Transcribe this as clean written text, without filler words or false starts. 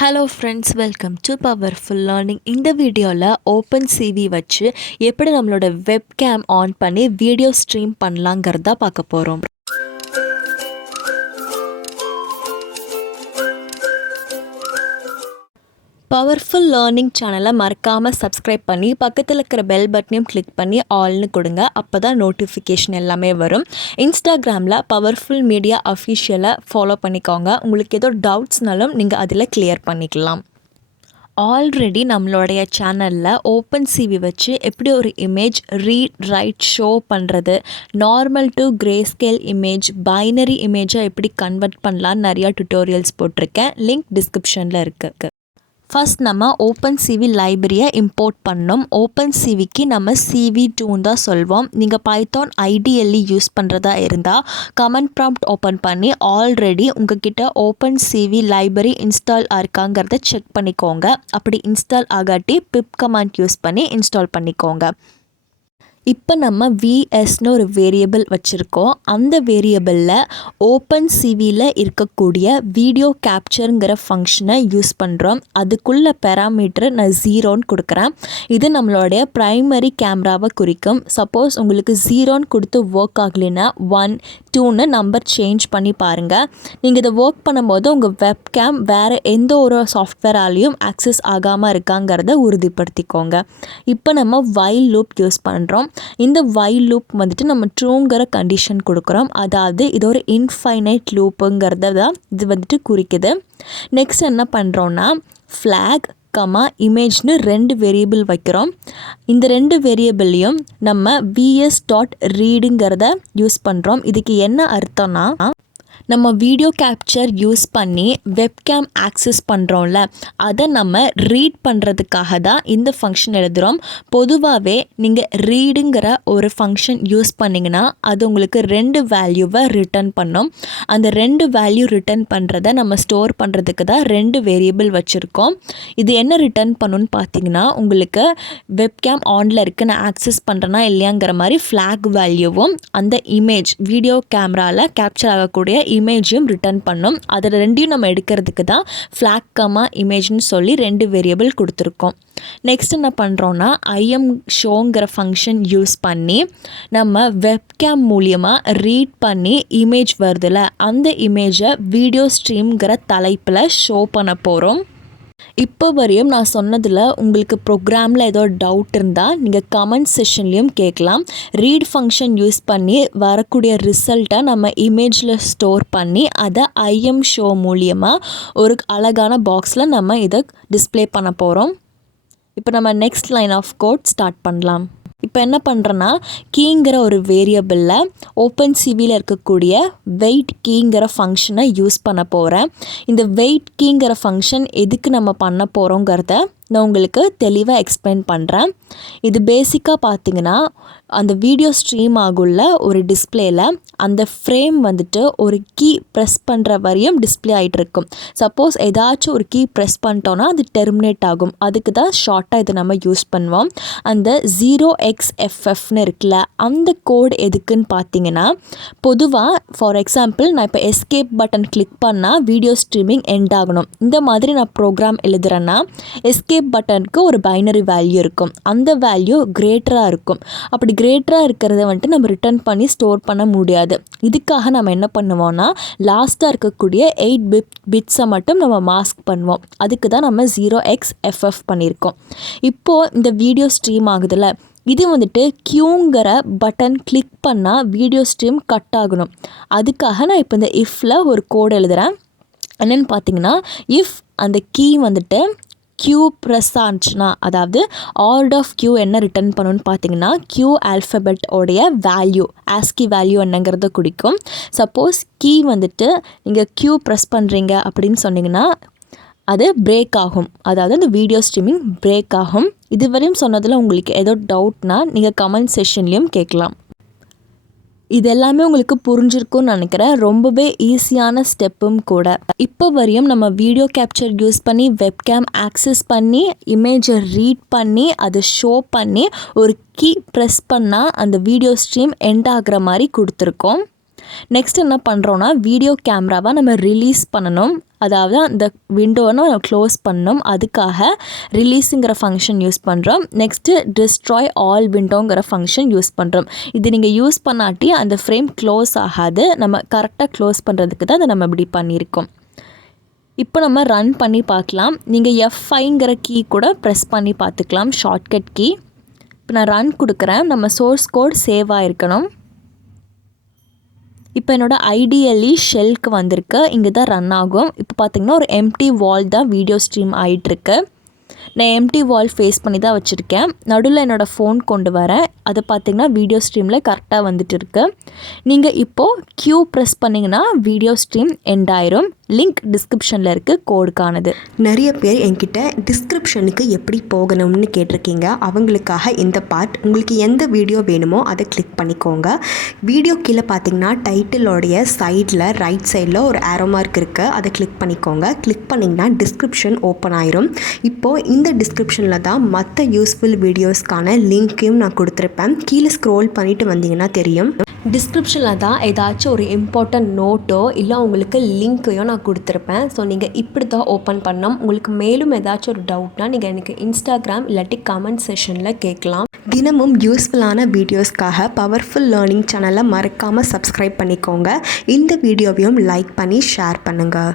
Hello friends, welcome to powerful learning. இந்த வீடியோவில் ஓப்பன்சிவி வச்சு எப்படி நம்மளோட வெப்கேம் ஆன் பண்ணி வீடியோ ஸ்ட்ரீம் பண்ணலாங்கிறத பார்க்க போகிறோம். பவர்ஃபுல் லேர்னிங் சேனலை மறக்காமல் சப்ஸ்கிரைப் பண்ணி பக்கத்தில் இருக்கிற பெல் பட்டனையும் கிளிக் பண்ணி ஆல்னு கொடுங்க. அப்போ தான் நோட்டிஃபிகேஷன் எல்லாமே வரும். இன்ஸ்டாகிராமில் பவர்ஃபுல் மீடியா அஃபிஷியலை ஃபாலோ பண்ணிக்கோங்க. உங்களுக்கு ஏதோ டவுட்ஸ்னாலும் நீங்கள் அதில் கிளியர் பண்ணிக்கலாம். ஆல்ரெடி நம்மளுடைய சேனலில் ஓப்பன்சிவி வச்சு எப்படி ஒரு இமேஜ் ரீட் ரைட் ஷோ பண்ணுறது, normal to greyscale image, binary இமேஜை எப்படி கன்வெர்ட் பண்ணலான்னு நிறையா டுட்டோரியல்ஸ் போட்டிருக்கேன். லிங்க் டிஸ்கிரிப்ஷனில் இருக்குது. ஃபஸ்ட் நம்ம ஓப்பன்சிவி லைப்ரரியை இம்போர்ட் பண்ணோம். ஓப்பன்சிவிக்கு நம்ம CV2 தான் சொல்வோம். நீங்கள் பைத்தான் ஐடிஎல்லி யூஸ் பண்ணுறதா இருந்தால் கமெண்ட் ப்ராம்ப்ட் ஓப்பன் பண்ணி ஆல்ரெடி உங்ககிட்ட ஓப்பன்சிவி லைப்ரரி இன்ஸ்டால் ஆயிருக்காங்கிறத செக் பண்ணிக்கோங்க. அப்படி இன்ஸ்டால் ஆகாட்டி பிப் கமாண்ட் யூஸ் பண்ணி இன்ஸ்டால் பண்ணிக்கோங்க. இப்போ நம்ம விஎஸ்னு ஒரு வேரியபிள் வச்சுருக்கோம். அந்த வேரியபிளில் ஓப்பன்சிவியில் இருக்கக்கூடிய வீடியோ கேப்சருங்கிற ஃபங்க்ஷனை யூஸ் பண்ணுறோம். அதுக்குள்ள பேராமீட்டர் நான் 0ன்னு கொடுக்குறேன். இது நம்மளுடைய ப்ரைமரி கேமராவை குறிக்கும். சப்போஸ் உங்களுக்கு 0ன்னு கொடுத்து ஒர்க் ஆகலைன்னா 1, 2ன்னு நம்பர் சேஞ்ச் பண்ணி பாருங்கள். நீங்கள் இதை ஒர்க் பண்ணும்போது உங்கள் வெப்கேம் வேறு எந்த ஒரு சாஃப்ட்வேராலையும் ஆக்சஸ் ஆகாமல் இருக்காங்கிறத உறுதிப்படுத்திக்கோங்க. இப்போ நம்ம வைல் லூப் யூஸ் பண்ணுறோம். இந்த வைல் லூப் வந்துட்டு நம்ம ட்ரூங்கிற கண்டிஷன் கொடுக்குறோம். அதாவது இது ஒரு இன்ஃபைனைட் லூப்புங்கிறத தான் இது வந்துட்டு குறிக்குது. நெக்ஸ்ட் என்ன பண்ணுறோன்னா ஃப்ளாக் இமேஜ்னு 2 வேரியபிள் வைக்கிறோம். இந்த 2 வேரியபிளையும் நம்ம vs.readங்கிறத யூஸ் பண்ணுறோம். இதுக்கு என்ன அர்த்தம்னா, நம்ம வீடியோ கேப்சர் யூஸ் பண்ணி வெப்கேம் ஆக்சஸ் பண்ணுறோம்ல, அதை நம்ம ரீட் பண்ணுறதுக்காக தான் இந்த ஃபங்க்ஷன் எழுதுகிறோம். பொதுவாகவே நீங்கள் ரீடுங்கிற ஒரு ஃபங்க்ஷன் யூஸ் பண்ணிங்கன்னா அது உங்களுக்கு 2 வேல்யூவை ரிட்டர்ன் பண்ணும். அந்த 2 வேல்யூ ரிட்டர்ன் பண்ணுறதை நம்ம ஸ்டோர் பண்ணுறதுக்கு தான் 2 வேரியபிள் வச்சுருக்கோம். இது என்ன ரிட்டர்ன் பண்ணுன்னு பார்த்தீங்கன்னா, உங்களுக்கு வெப்கேம் ஆனில் இருக்குது, நான் ஆக்சஸ் பண்ணுறேன்னா இல்லையாங்கிற மாதிரி ஃப்ளாக் வேல்யூவும் அந்த இமேஜ் வீடியோ கேமராவில் கேப்சர் ஆகக்கூடிய இமேஜையும் ரிட்டர்ன் பண்ணும். அதில் 2யும் நம்ம எடுக்கிறதுக்கு தான் ஃப்ளாக் இமேஜ்னு சொல்லி 2 வேரியபிள் கொடுத்துருக்கோம். நெக்ஸ்ட் என்ன பண்ணுறோன்னா ஷோங்கிற ஃபங்க்ஷன் யூஸ் பண்ணி நம்ம வெப்கேம் மூலியமாக ரீட் பண்ணி இமேஜ் வருதுல, அந்த இமேஜை வீடியோ ஸ்ட்ரீம்ங்கிற தலைப்பில் ஷோ பண்ண போகிறோம். இப்போ வரையும் நான் சொன்னதில் உங்களுக்கு ப்ரோக்ராமில் ஏதோ டவுட் இருந்தால் நீங்கள் கமெண்ட் செஷன்லேயும் கேட்கலாம். ரீட் ஃபங்க்ஷன் யூஸ் பண்ணி வரக்கூடிய ரிசல்ட்டை நம்ம இமேஜில் ஸ்டோர் பண்ணி அதை ஷோ மூலியமாக ஒரு அழகான பாக்ஸில் நம்ம இதை டிஸ்ப்ளே பண்ண போகிறோம். இப்போ நம்ம next line of code start பண்ணலாம். இப்போ என்ன பண்ணுறேன்னா, கீங்கிற ஒரு வேரியபிளில் ஓப்பன்சிவியில் இருக்கக்கூடிய வெயிட் கீங்கிற ஃபங்க்ஷனை யூஸ் பண்ண போகிறேன். இந்த வெயிட் கீங்கிற ஃபங்க்ஷன் எதுக்கு நம்ம பண்ண போகிறோங்கிறத நான் உங்களுக்கு தெளிவாக எக்ஸ்பிளைன் பண்ணுறேன். இது பேசிக்காக பார்த்தீங்கன்னா, அந்த வீடியோ ஸ்ட்ரீம் ஆகுள்ள ஒரு டிஸ்பிளேயில் அந்த ஃப்ரேம் வந்துட்டு ஒரு கீ ப்ரெஸ் பண்ணுற வரையும் டிஸ்பிளே ஆகிட்டு இருக்கும். சப்போஸ் ஏதாச்சும் ஒரு கீ ப்ரெஸ் பண்ணிட்டோன்னா அது டெர்மினேட் ஆகும். அதுக்கு தான் ஷார்ட்டாக இதை நம்ம யூஸ் பண்ணுவோம். அந்த 0xFFன்னு இருக்குல்ல, அந்த கோட் எதுக்குன்னு பார்த்தீங்கன்னா, பொதுவாக ஃபார் எக்ஸாம்பிள் நான் இப்போ எஸ்கேப் பட்டன் கிளிக் பண்ணால் வீடியோ ஸ்ட்ரீமிங் எண்ட் ஆகணும். இந்த மாதிரி நான் ப்ரோக்ராம் எழுதுறேன்னா எஸ்கேப் பட்டனுக்கு ஒரு பைனரி வேல்யூ இருக்கும். அந்த வேல்யூ கிரேட்டராக இருக்கும். அப்படி கிரேட்டராக இருக்கிறத வந்துட்டு நம்ம ரிட்டர்ன் பண்ணி ஸ்டோர் பண்ண முடியாது. இதுக்காக நம்ம என்ன பண்ணுவோம்னா, லாஸ்ட்டாக இருக்கக்கூடிய 8 பிட்ஸை மட்டும் நம்ம மாஸ்க் பண்ணுவோம். அதுக்கு தான் நம்ம 0xFF பண்ணியிருக்கோம். இப்போது இந்த வீடியோ ஸ்ட்ரீம் ஆகுதுல்ல, இது வந்துட்டு கியூங்கிற பட்டன் கிளிக் பண்ணால் வீடியோ ஸ்ட்ரீம் கட் ஆகணும். அதுக்காக நான் இப்போ இந்த இஃப்பில் ஒரு கோடு எழுதுகிறேன். என்னென்னு பார்த்தீங்கன்னா, இஃப் அந்த கீ வந்துட்டு கியூ ப்ரெஸ் ஆச்சுன்னா, அதாவது ஆர்ட் ஆஃப் கியூ என்ன ரிட்டர்ன் பண்ணணும்னு பார்த்தீங்கன்னா, கியூ ஆல்ஃபபெட்டோடைய வேல்யூ ஆஸ்கி வேல்யூ என்னங்கிறத குறிக்கும். சப்போஸ் கீ வந்துட்டு நீங்கள் கியூ ப்ரெஸ் பண்ணுறீங்க அப்படின்னு சொன்னீங்கன்னா அது பிரேக் ஆகும். அதாவது அந்த வீடியோ ஸ்ட்ரீமிங் பிரேக் ஆகும். இதுவரையும் சொன்னதில் உங்களுக்கு ஏதோ டவுட்னா நீங்கள் கமெண்ட் செஷன்லேயும் கேட்கலாம். இது எல்லாமே உங்களுக்கு புரிஞ்சிருக்கும்னு நினைக்கிறேன். ரொம்பவே ஈஸியான ஸ்டெப்பும் கூட. இப்போ வரையும் நம்ம வீடியோ கேப்சர் யூஸ் பண்ணி வெப்கேம் ஆக்சஸ் பண்ணி இமேஜை ரீட் பண்ணி அதை ஷோ பண்ணி ஒரு கீ ப்ரெஸ் பண்ணால் அந்த வீடியோ ஸ்ட்ரீம் எண்ட் ஆகிற மாதிரி கொடுத்துருக்கோம். நெக்ஸ்ட் என்ன பண்ணுறோன்னா வீடியோ கேமராவை நம்ம ரிலீஸ் பண்ணணும். அதாவது அந்த விண்டோவை நம்ம க்ளோஸ் பண்ணணும். அதுக்காக ரிலீஸுங்கிற ஃபங்க்ஷன் யூஸ் பண்ணுறோம். நெக்ஸ்ட்டு டிஸ்ட்ராய் ஆல் விண்டோங்கிற ஃபங்க்ஷன் யூஸ் பண்ணுறோம். இது நீங்கள் யூஸ் பண்ணாட்டி அந்த ஃப்ரேம் க்ளோஸ் ஆகாது. நம்ம கரெக்டாக க்ளோஸ் பண்ணுறதுக்கு தான் அதை நம்ம இப்படி பண்ணியிருக்கோம். இப்போ நம்ம ரன் பண்ணி பார்க்கலாம். நீங்கள் F5ங்கிற கீ கூட ப்ரெஸ் பண்ணி பார்த்துக்கலாம், ஷார்ட்கட் கீ. இப்போ நான் ரன் கொடுக்குறேன். நம்ம சோர்ஸ் கோட் சேவ் ஆகிருக்கணும். இப்போ என்னோடய ஐடியலி ஷெல்க்கு வந்திருக்கு. இங்கே தான் ரன் ஆகும். இப்போ பார்த்திங்கன்னா ஒரு எம்டி வால் தான் வீடியோ ஸ்ட்ரீம் ஆகிட்டுருக்கு. நான் எம்டி வால் ஃபேஸ் பண்ணி தான் வச்சுருக்கேன். நடுவில் என்னோடய ஃபோன் கொண்டு வரேன். அதை பார்த்திங்கன்னா வீடியோ ஸ்ட்ரீமில் கரெக்டாக வந்துட்டு இருக்கு. நீங்கள் இப்போது Q ப்ரெஸ் பண்ணிங்கன்னா வீடியோ ஸ்ட்ரீம் எண்ட் ஆயிரும். லிங்க் டிஸ்கிரிப்ஷனில் இருக்குது கோடுக்கானது. நிறைய பேர் என்கிட்ட டிஸ்கிரிப்ஷனுக்கு எப்படி போகணும்னு கேட்டிருக்கீங்க. அவங்களுக்காக இந்த பார்ட். உங்களுக்கு எந்த வீடியோ வேணுமோ அதை கிளிக் பண்ணிக்கோங்க. வீடியோ கீழே பார்த்தீங்கன்னா டைட்டிலோடைய சைடில் ரைட் சைடில் ஒரு ஆரோ மார்க் இருக்குது. அதை கிளிக் பண்ணிக்கோங்க. கிளிக் பண்ணிங்கன்னா டிஸ்கிரிப்ஷன் ஓப்பன் ஆயிரும். இப்போது இந்த டிஸ்கிரிப்ஷனில் தான் மற்ற யூஸ்ஃபுல் வீடியோஸ்க்கான லிங்க்கையும் நான் கொடுத்துருப்பேன். கீழே ஸ்க்ரோல் பண்ணிவிட்டு வந்தீங்கன்னா தெரியும். டிஸ்கிரிப்ஷனில் தான் ஏதாச்சும் ஒரு இம்பார்ட்டன்ட் நோட்டோ இல்லை உங்களுக்கு லிங்க்கையோ நான் கொடுத்துருப்பேன். ஸோ நீங்கள் இப்படி தான் ஓப்பன் பண்ணோம். உங்களுக்கு மேலும் ஏதாச்சும் ஒரு டவுட்னால் நீங்கள் எனக்கு இன்ஸ்டாகிராம் இல்லாட்டி கமெண்ட் செஷனில் கேட்கலாம். தினமும் யூஸ்ஃபுல்லான வீடியோஸ்க்காக பவர்ஃபுல் லேர்னிங் சேனலை மறக்காமல் சப்ஸ்கிரைப் பண்ணிக்கோங்க. இந்த வீடியோவையும் லைக் பண்ணி ஷேர் பண்ணுங்கள்.